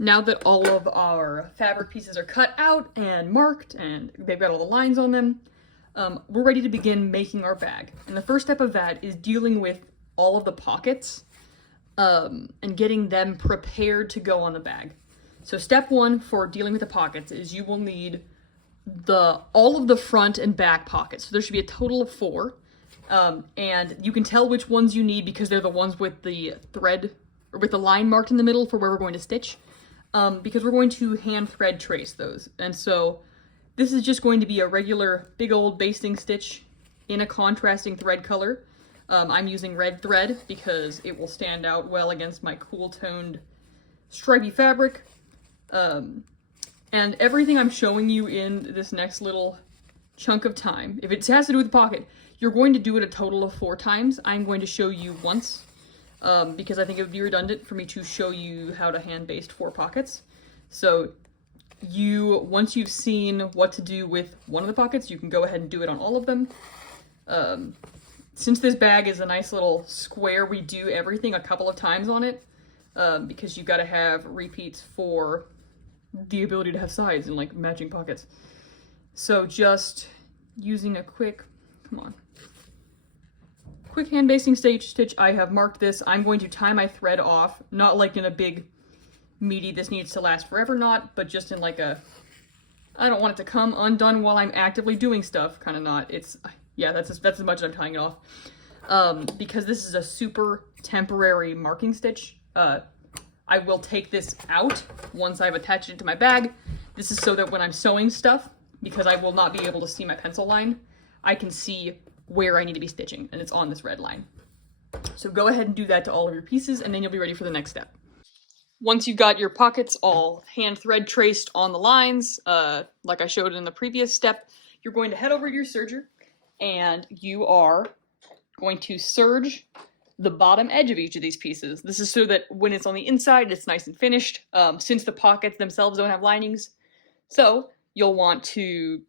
Now that all of our fabric pieces are cut out and marked and they've got all the lines on them, we're ready to begin making our bag. And the first step of that is dealing with all of the pockets and getting them prepared to go on the bag. So step one for dealing with the pockets is you will need all of the front and back pockets. So there should be a total of 4. And you can tell which ones you need because they're the ones with the thread or with the line marked in the middle for where we're going to stitch. Because we're going to hand thread trace those. And so this is just going to be a regular big old basting stitch in a contrasting thread color. I'm using red thread because it will stand out well against my cool toned stripy fabric. And everything I'm showing you in this next little chunk of time, if it has to do with the pocket, you're going to do it a total of 4 times. I'm going to show you once. Because I think it would be redundant for me to show you how to hand baste 4 pockets. So once you've seen what to do with one of the pockets, you can go ahead and do it on all of them. Since this bag is a nice little square, we do everything a couple of times on it, because you gotta have repeats for the ability to have sides and like matching pockets. So just using a quick hand basting stitch, I have marked this. I'm going to tie my thread off, not like in a big meaty this needs to last forever knot, but just in like a, I don't want it to come undone while I'm actively doing stuff kind of knot. That's as much as I'm tying it off. Because this is a super temporary marking stitch. I will take this out once I've attached it to my bag. This is so that when I'm sewing stuff, because I will not be able to see my pencil line, I can see where I need to be stitching, and it's on this red line. So go ahead and do that to all of your pieces, and then you'll be ready for the next step. Once you've got your pockets all hand thread traced on the lines, like I showed in the previous step, you're going to head over to your serger, and you are going to serge the bottom edge of each of these pieces. This is so that when it's on the inside, it's nice and finished, since the pockets themselves don't have linings. So you'll want to,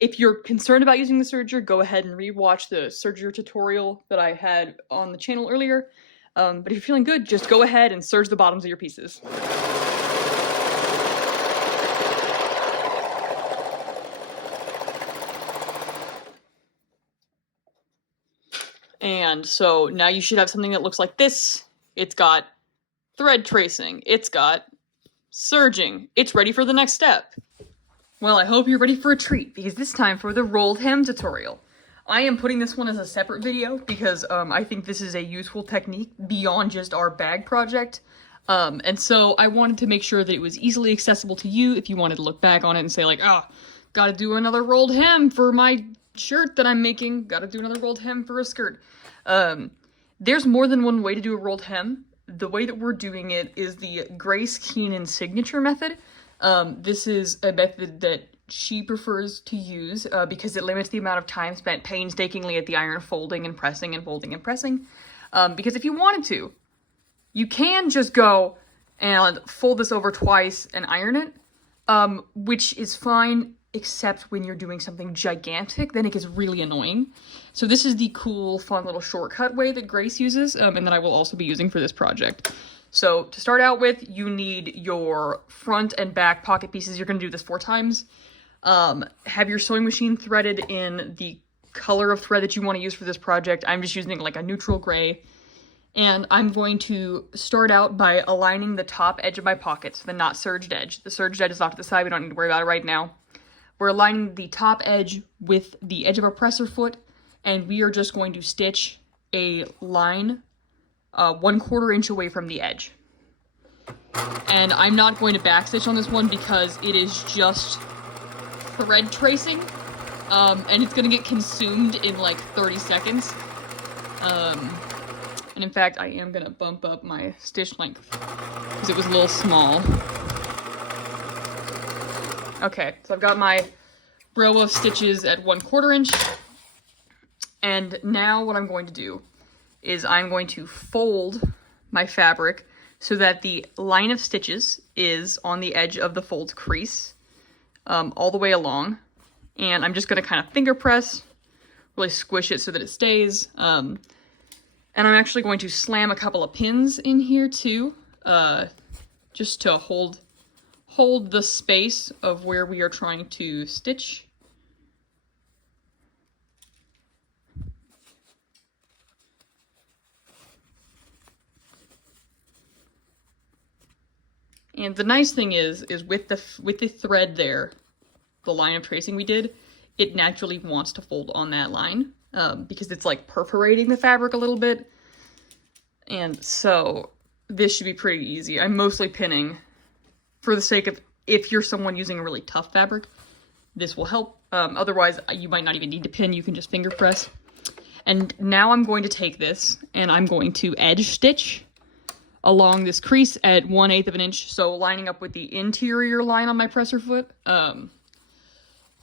if you're concerned about using the serger, go ahead and rewatch the serger tutorial that I had on the channel earlier. But if you're feeling good, just go ahead and serge the bottoms of your pieces. And so now you should have something that looks like this. It's got thread tracing. It's got serging. It's ready for the next step. Well, I hope you're ready for a treat, because it's time for the rolled hem tutorial. I am putting this one as a separate video because I think this is a useful technique beyond just our bag project. And so I wanted to make sure that it was easily accessible to you if you wanted to look back on it and say like, gotta do another rolled hem for my shirt that I'm making, gotta do another rolled hem for a skirt. There's more than one way to do a rolled hem. The way that we're doing it is the Grace Keenan signature method. This is a method that she prefers to use because it limits the amount of time spent painstakingly at the iron folding and pressing and folding and pressing. Because if you wanted to, you can just go and fold this over twice and iron it, which is fine, except when you're doing something gigantic, then it gets really annoying. So this is the cool, fun little shortcut way that Grace uses, and that I will also be using for this project. So to start out with, you need your front and back pocket pieces. You're going to do this 4 times. Have your sewing machine threaded in the color of thread that you want to use for this project. I'm just using like a neutral gray. And I'm going to start out by aligning the top edge of my pockets, the not serged edge. The serged edge is off to the side. We don't need to worry about it right now. We're aligning the top edge with the edge of our presser foot, and we are just going to stitch a line 1/4 inch away from the edge. And I'm not going to backstitch on this one because it is just thread tracing, and it's gonna get consumed in like 30 seconds. And in fact, I am gonna bump up my stitch length because it was a little small. Okay, so I've got my row of stitches at 1/4 inch. And now what I'm going to do is I'm going to fold my fabric so that the line of stitches is on the edge of the fold crease all the way along. And I'm just going to kind of finger press, really squish it so that it stays. And I'm actually going to slam a couple of pins in here too, just to hold hold the space of where we are trying to stitch. And the nice thing is with the thread there, the line of tracing we did, it naturally wants to fold on that line because it's like perforating the fabric a little bit. And so this should be pretty easy. I'm mostly pinning for the sake of if you're someone using a really tough fabric, this will help. Otherwise, you might not even need to pin. You can just finger press. And now I'm going to take this and I'm going to edge stitch along this crease at 1/8 of an inch. So lining up with the interior line on my presser foot. And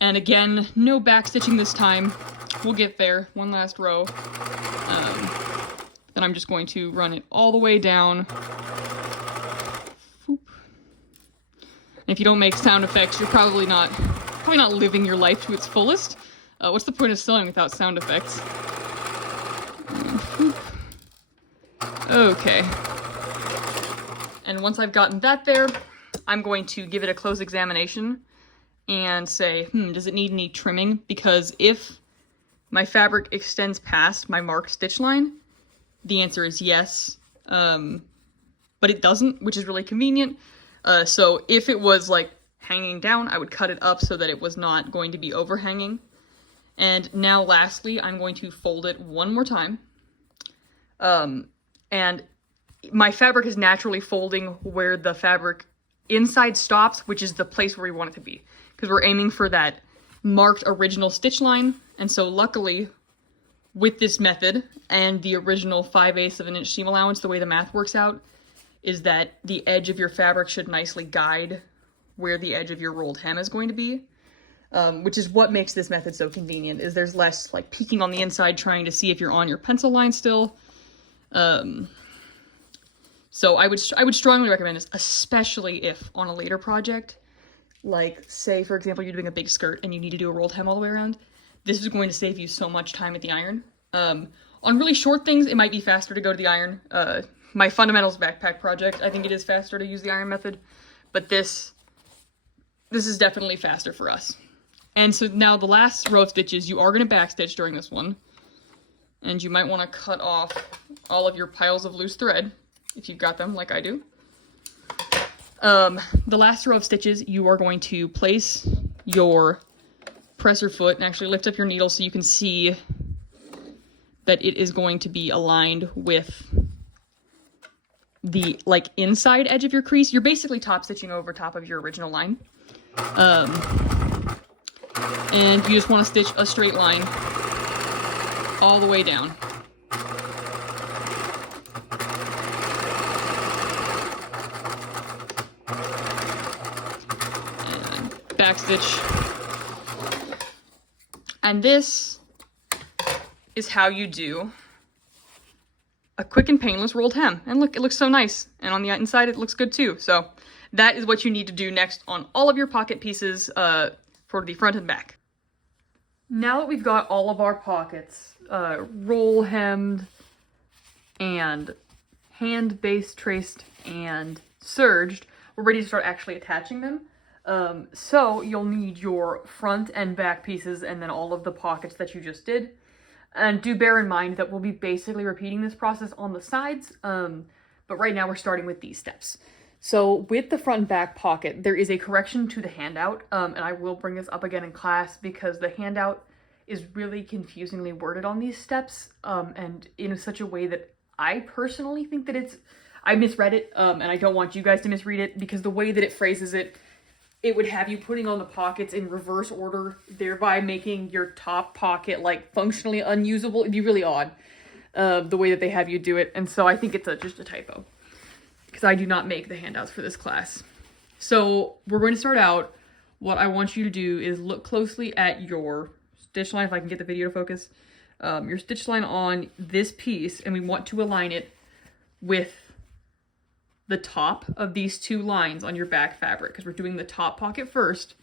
again, no back stitching this time. We'll get there. One last row. Then I'm just going to run it all the way down. And if you don't make sound effects, you're probably not living your life to its fullest. What's the point of sewing without sound effects? Okay. And once I've gotten that there, I'm going to give it a close examination and say, does it need any trimming? Because if my fabric extends past my marked stitch line, the answer is yes, but it doesn't, which is really convenient. So if it was like hanging down, I would cut it up so that it was not going to be overhanging. And now lastly, I'm going to fold it one more time. And my fabric is naturally folding where the fabric inside stops, which is the place where we want it to be, because we're aiming for that marked original stitch line. And so luckily, with this method and the original 5/8 of an inch seam allowance, the way the math works out is that the edge of your fabric should nicely guide where the edge of your rolled hem is going to be, which is what makes this method so convenient, is there's less like peeking on the inside trying to see if you're on your pencil line still. So I would strongly recommend this, especially if on a later project, like say for example you're doing a big skirt and you need to do a rolled hem all the way around. This is going to save you so much time at the iron. On really short things, it might be faster to go to the iron. My fundamentals backpack project, I think it is faster to use the iron method, but this is definitely faster for us. And so now the last row of stitches, you are going to backstitch during this one, and you might want to cut off all of your piles of loose thread if you've got them like I do. The last row of stitches, you are going to place your presser foot and actually lift up your needle so you can see that it is going to be aligned with the like inside edge of your crease. You're basically top stitching over top of your original line. And you just want to stitch a straight line all the way down. And backstitch. And this is how you do a quick and painless rolled hem. And look, it looks so nice. And on the inside, it looks good too. So that is what you need to do next on all of your pocket pieces for the front and back. Now that we've got all of our pockets roll hemmed and hand base traced and serged, we're ready to start actually attaching them. So you'll need your front and back pieces and then all of the pockets that you just did. And do bear in mind that we'll be basically repeating this process on the sides, but right now we're starting with these steps. So with the front and back pocket, there is a correction to the handout, and I will bring this up again in class because the handout is really confusingly worded on these steps, and in such a way that I personally think that I misread it, and I don't want you guys to misread it, because the way that it phrases it, it would have you putting on the pockets in reverse order, thereby making your top pocket like functionally unusable. It'd be really odd, the way that they have you do it. And so I think it's just a typo, because I do not make the handouts for this class. So we're going to start out. What I want you to do is look closely at your stitch line, if I can get the video to focus, your stitch line on this piece, and we want to align it with the top of these two lines on your back fabric, because we're doing the top pocket first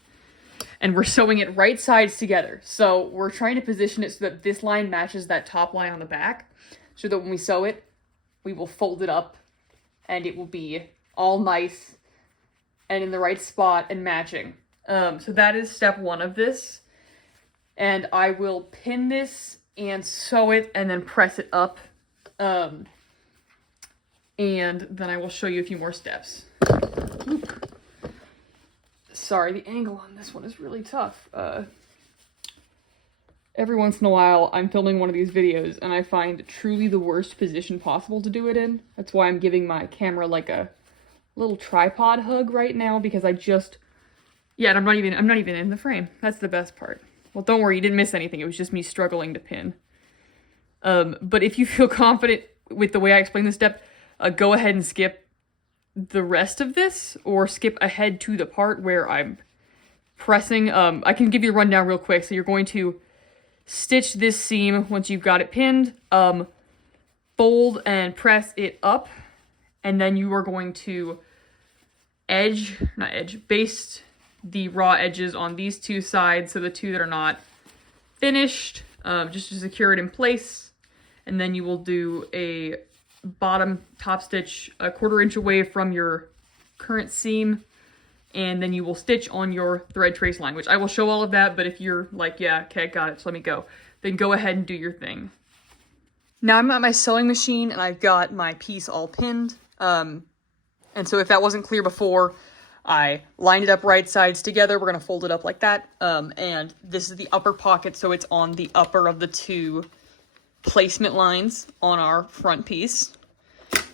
and we're sewing it right sides together. So we're trying to position it so that this line matches that top line on the back, so that when we sew it, we will fold it up and it will be all nice and in the right spot and matching. So that is step 1 of this. And I will pin this and sew it and then press it up. And then I will show you a few more steps. Oop. Sorry, the angle on this one is really tough. Every once in a while, I'm filming one of these videos and I find truly the worst position possible to do it in. That's why I'm giving my camera like a little tripod hug right now, because I just... Yeah, and I'm not even in the frame. That's the best part. Well, don't worry, you didn't miss anything. It was just me struggling to pin. But if you feel confident with the way I explain this step, go ahead and skip the rest of this, or skip ahead to the part where I'm pressing. I can give you a rundown real quick. So you're going to stitch this seam once you've got it pinned, fold and press it up, and then you are going to baste the raw edges on these 2 sides, so the 2 that are not finished, just to secure it in place. And then you will do a bottom top stitch 1/4 inch away from your current seam, and then you will stitch on your thread trace line, which I will show all of that, but if you're like, yeah, okay, got it, so let me go, then go ahead and do your thing. Now I'm at my sewing machine and I've got my piece all pinned, and so if that wasn't clear before, I lined it up right sides together. We're going to fold it up like that. And this is the upper pocket, so it's on the upper of the 2 placement lines on our front piece.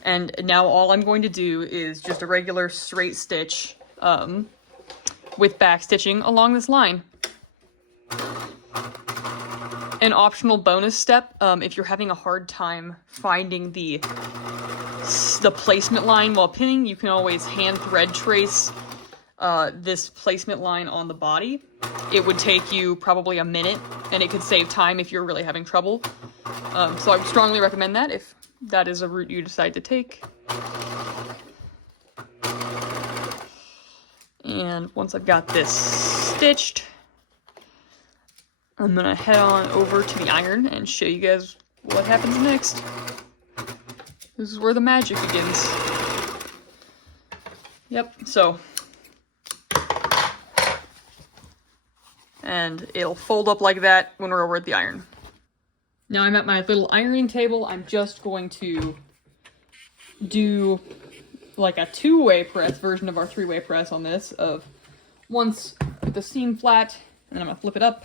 And now all I'm going to do is just a regular straight stitch with back stitching along this line. An optional bonus step, if you're having a hard time finding the placement line while pinning, you can always hand thread trace this placement line on the body. It would take you probably a minute, and it could save time if you're really having trouble. So I would strongly recommend that if that is a route you decide to take. And once I've got this stitched, I'm gonna head on over to the iron and show you guys what happens next. This is where the magic begins. Yep, so. And it'll fold up like that when we're over at the iron. Now I'm at my little ironing table. I'm just going to do like a 2-way press version of our 3-way press on this, of once with the seam flat, and then I'm gonna flip it up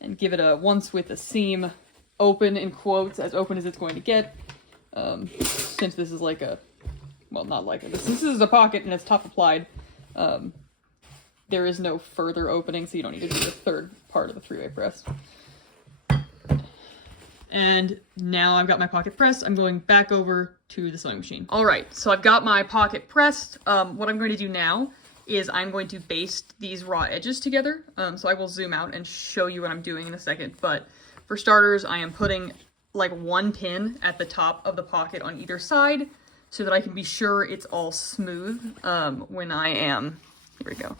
and give it a once with the seam open, in quotes, as open as it's going to get. Since this is like a, well, not like it, this is a pocket and it's top applied, there is no further opening, so you don't need to do the 3rd part of the 3-way press. And now I've got my pocket pressed, I'm going back over to the sewing machine. All right, so I've got my pocket pressed. What I'm going to do now is I'm going to baste these raw edges together. So I will zoom out and show you what I'm doing in a second. But for starters, I am putting like 1 pin at the top of the pocket on either side so that I can be sure it's all smooth when I am, here we go.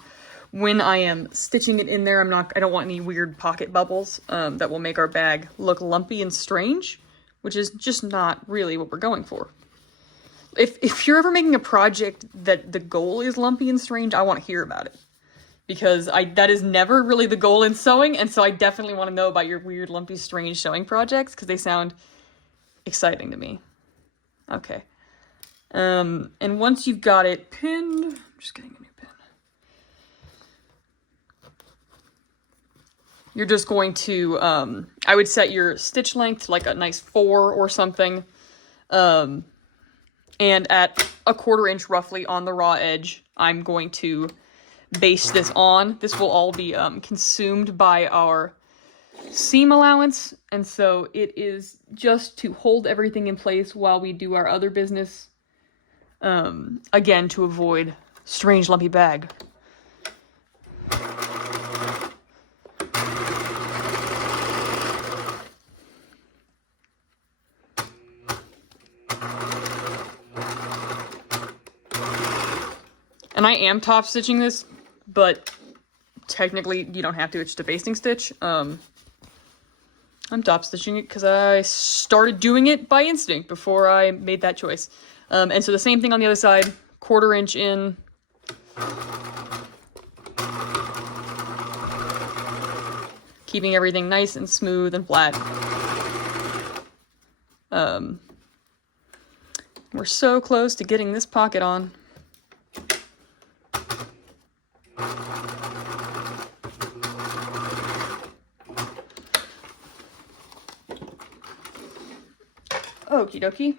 When I am stitching it in there, I don't want any weird pocket bubbles that will make our bag look lumpy and strange, which is just not really what we're going for. If you're ever making a project that the goal is lumpy and strange, I want to hear about it. Because that is never really the goal in sewing, and so I definitely want to know about your weird, lumpy, strange sewing projects, because they sound exciting to me. Okay. And once you've got it pinned, I'm just getting a new pin. You're just going to, I would set your stitch length to like a nice 4 or something. And at a 1/4 inch roughly on the raw edge, I'm going to baste this on. This will all be consumed by our seam allowance, and so it is just to hold everything in place while we do our other business. Again, to avoid strange lumpy bag. And I am top stitching this, but technically you don't have to, it's just a basting stitch. I'm top stitching it because I started doing it by instinct before I made that choice. And so the same thing on the other side, 1/4 inch in, Keeping everything nice and smooth and flat. We're so close to getting this pocket on. Okie dokie.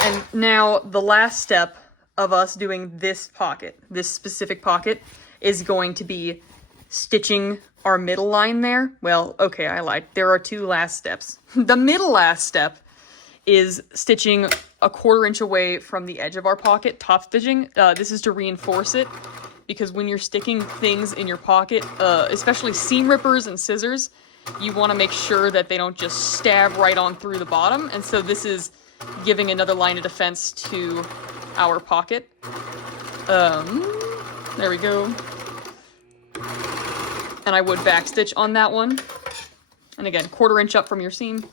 And now the last step of us doing this pocket, this specific pocket, is going to be stitching our middle line there. Well, okay, I lied. There are two last steps. The middle last step is stitching a 1/4 inch away from the edge of our pocket, top stitching. This is to reinforce it, because when you're sticking things in your pocket, especially seam rippers and scissors, you want to make sure that they don't just stab right on through the bottom, and so this is giving another line of defense to our pocket. There we go. And I would backstitch on that one. And again, 1/4 inch up from your seam.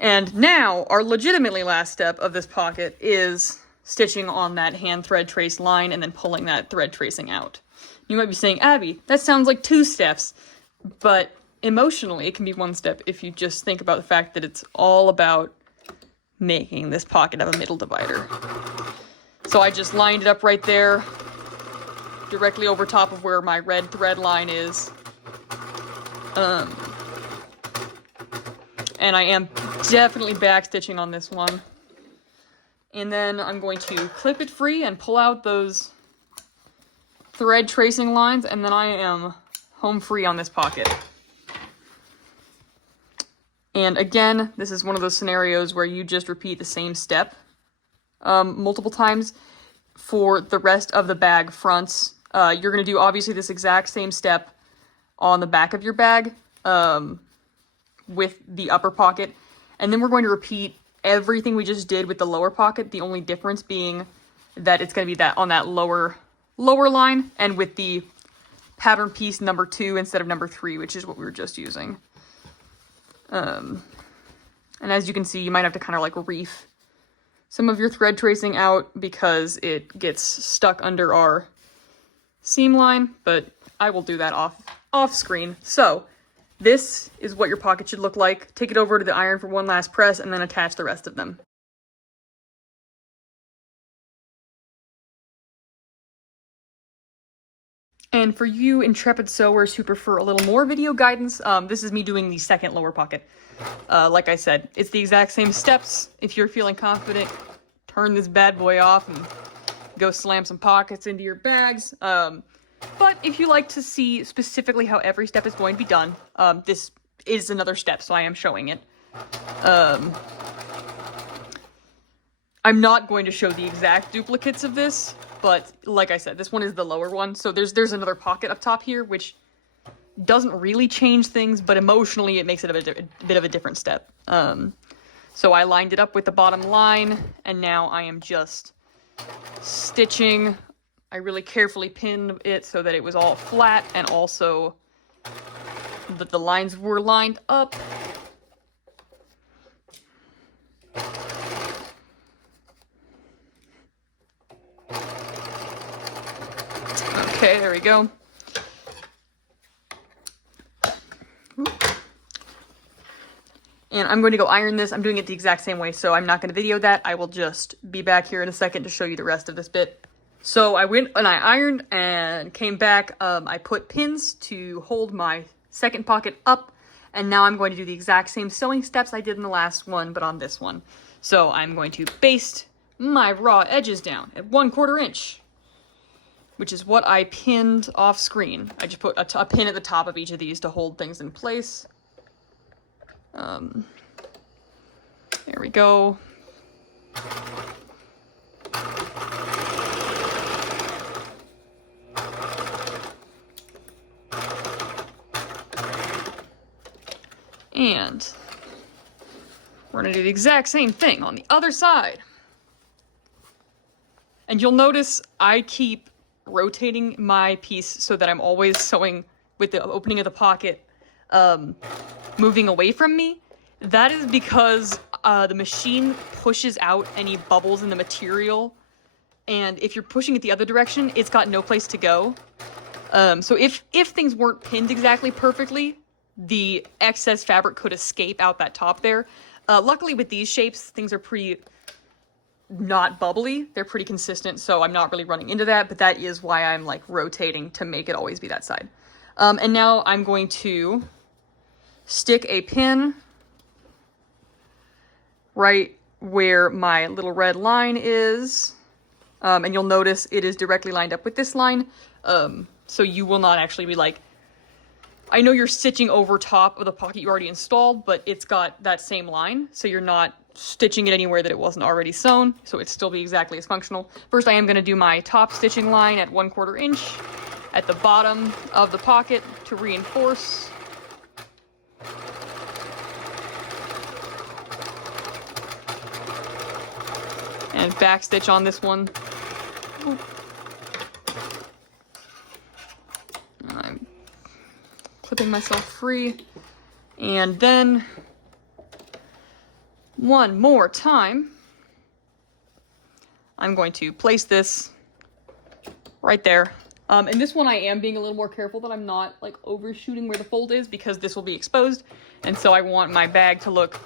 And now, our legitimately last step of this pocket is stitching on that hand thread trace line and then pulling that thread tracing out. You might be saying, Abby, that sounds like 2 steps, but emotionally it can be 1 step if you just think about the fact that it's all about making this pocket have a middle divider. So I just lined it up right there, directly over top of where my red thread line is. And I am definitely backstitching on this one. And then I'm going to clip it free and pull out those thread tracing lines, and then I am home free on this pocket. And again, this is one of those scenarios where you just repeat the same step multiple times. For the rest of the bag fronts, you're going to do obviously this exact same step on the back of your bag with the upper pocket. And then we're going to repeat everything we just did with the lower pocket, the only difference being that it's going to be that on that lower line, and with the pattern piece number 2 instead of number 3, which is what we were just using. And as you can see, you might have to kind of like reef some of your thread tracing out because it gets stuck under our seam line, but I will do that off screen. So this is what your pocket should look like. Take it over to the iron for one last press and then attach the rest of them. And for you intrepid sewers who prefer a little more video guidance, this is me doing the second lower pocket. Like I said, it's the exact same steps. If you're feeling confident, turn this bad boy off and go slam some pockets into your bags. But if you like to see specifically how every step is going to be done, this is another step, so I am showing it. I'm not going to show the exact duplicates of this, but like I said, this one is the lower one. So there's another pocket up top here, which doesn't really change things, but emotionally it makes it a bit of a different step. So I lined it up with the bottom line, and now I am just stitching. I really carefully pinned it so that it was all flat, and also that the lines were lined up. Okay, there we go. And I'm going to go iron this. I'm doing it the exact same way, so I'm not going to video that. I will just be back here in a second to show you the rest of this bit. So I went and I ironed and came back. I put pins to hold my second pocket up, and now I'm going to do the exact same sewing steps I did in the last one, but on this one. So I'm going to baste my raw edges down at 1/4 inch, which is what I pinned off screen. I just put a pin at the top of each of these to hold things in place. There we go. And we're gonna do the exact same thing on the other side. And you'll notice I keep rotating my piece so that I'm always sewing with the opening of the pocket moving away from me. That is because the machine pushes out any bubbles in the material, and if you're pushing it the other direction, it's got no place to go. So if things weren't pinned exactly perfectly, the excess fabric could escape out that top there. Luckily with these shapes, things are pretty not bubbly. They're pretty consistent, so I'm not really running into that, but that is why I'm like rotating to make it always be that side. And now I'm going to stick a pin right where my little red line is. And you'll notice it is directly lined up with this line. So you will not actually be like, I know you're stitching over top of the pocket you already installed, but it's got that same line. So you're not stitching it anywhere that it wasn't already sewn. So it'd still be exactly as functional. First, I am going to do my top stitching line at 1/4 inch at the bottom of the pocket to reinforce. And back stitch on this one. And I'm clipping myself free. And then one more time, I'm going to place this right there. And this one I am being a little more careful that I'm not like overshooting where the fold is, because this will be exposed. And so I want my bag to look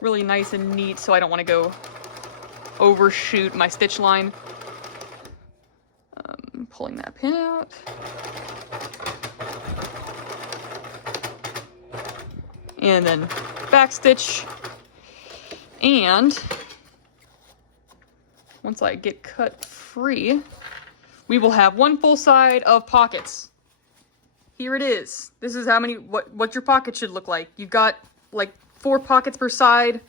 really nice and neat, so I don't want to go overshoot my stitch line. Pulling that pin out. And then back stitch. And once I get cut free, we will have one full side of pockets. Here it is. This is how many, what your pocket should look like. You've got like 4 pockets per side,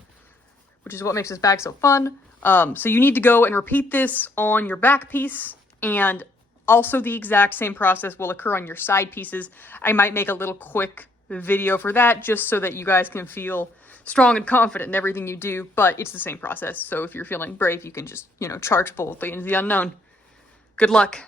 which is what makes this bag so fun. So you need to go and repeat this on your back piece, and also the exact same process will occur on your side pieces. I might make a little quick video for that just so that you guys can feel strong and confident in everything you do, but it's the same process. So if you're feeling brave, you can just, charge boldly into the unknown. Good luck.